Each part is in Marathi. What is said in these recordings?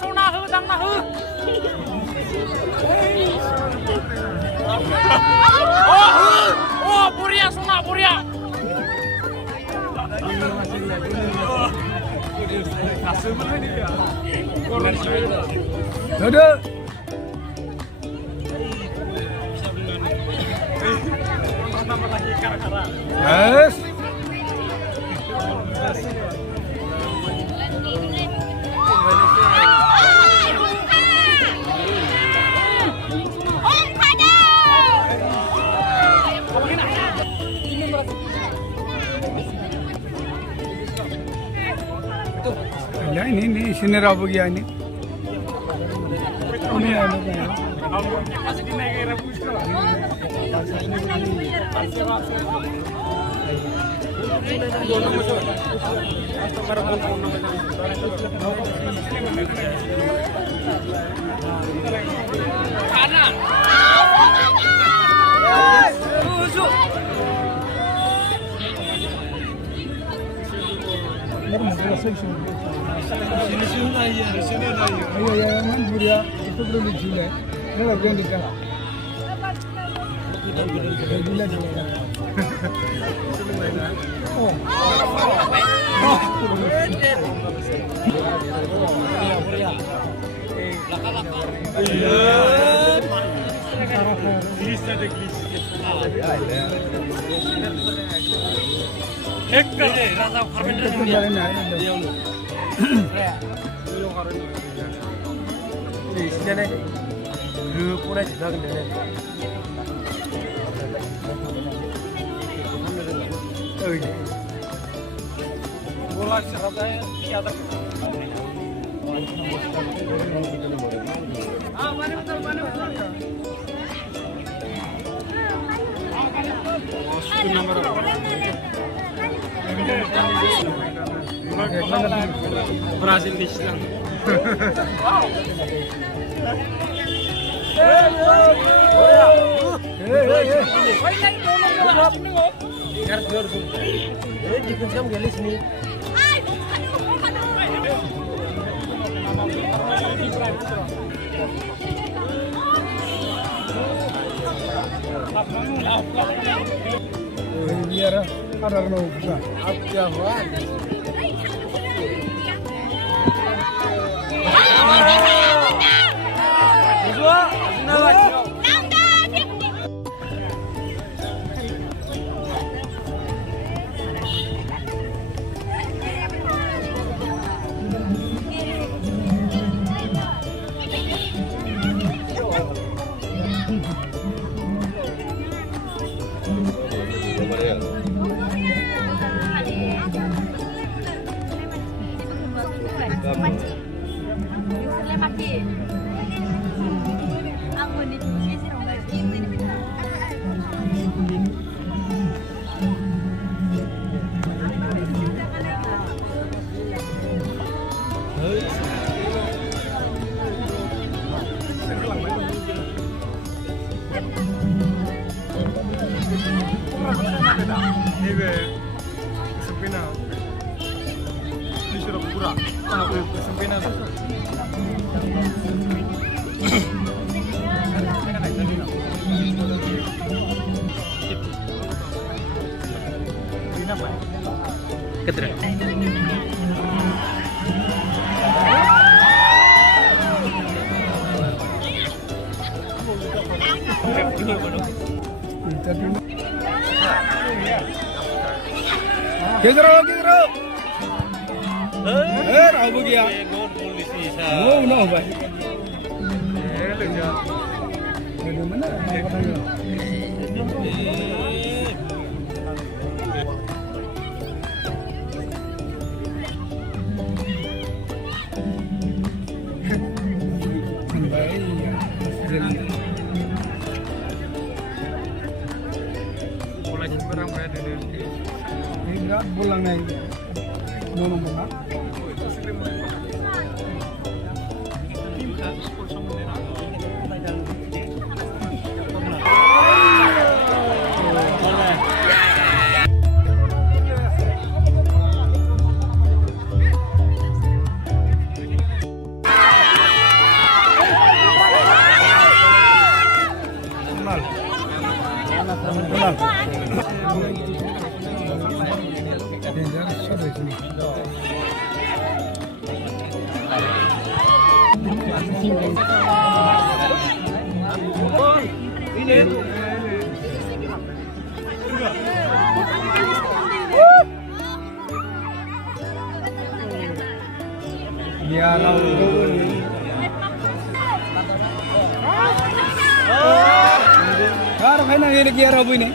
Sona hư đang na hư. Oh, Buria Sona Buria. Ada. Yes. Ya ini sini rabu ya ini. Ini ada kan? Masih dinaik rabu Brazil Islam. Biar ada mau buka. Apa huwa? Kira. Rabu gया. Oh, no, bhai. Mana? Bulan ini, mau mana? Danger sudah sini. Dia lalu यार भाई ना ये किया रहा अभी नहीं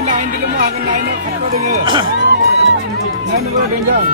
नाइन दिले mau akan naik apa dengan naik boleh dengan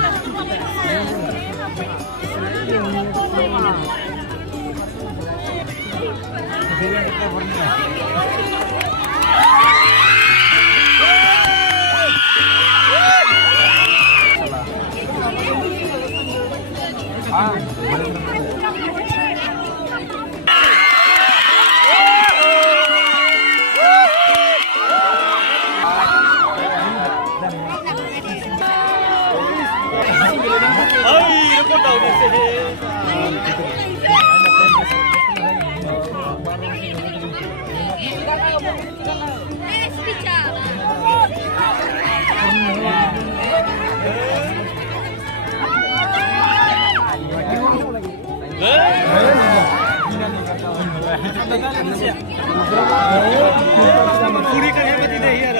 पूरी करने में नहीं यार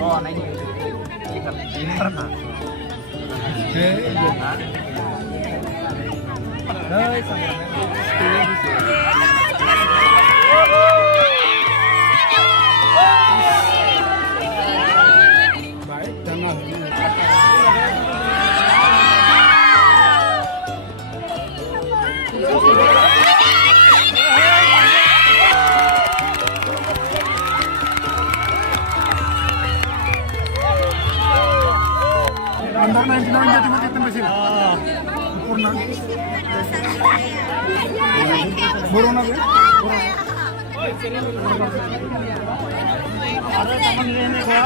oh nah ini ikan pernah baik tanah अंदर ना इंतजार जाते में कितने बचे पूर्ण बोरोना के अरे तमन लेने का